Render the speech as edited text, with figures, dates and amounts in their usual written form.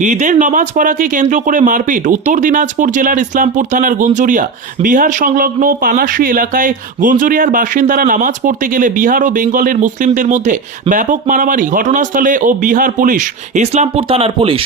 ঈদের নামাজ পড়াকে কেন্দ্র করে মারপিট উত্তর দিনাজপুর জেলার ইসলামপুর থানার গুঞ্জুরিয়া বিহার সংলগ্ন পানাশি এলাকায় গুঞ্জুরিয়ার বাসিন্দারা নামাজ পড়তে গেলে বিহার ও বেঙ্গলের মুসলিমদের মধ্যে ব্যাপক মারামারি ঘটনাস্থলে ও বিহার পুলিশ ইসলামপুর থানার পুলিশ।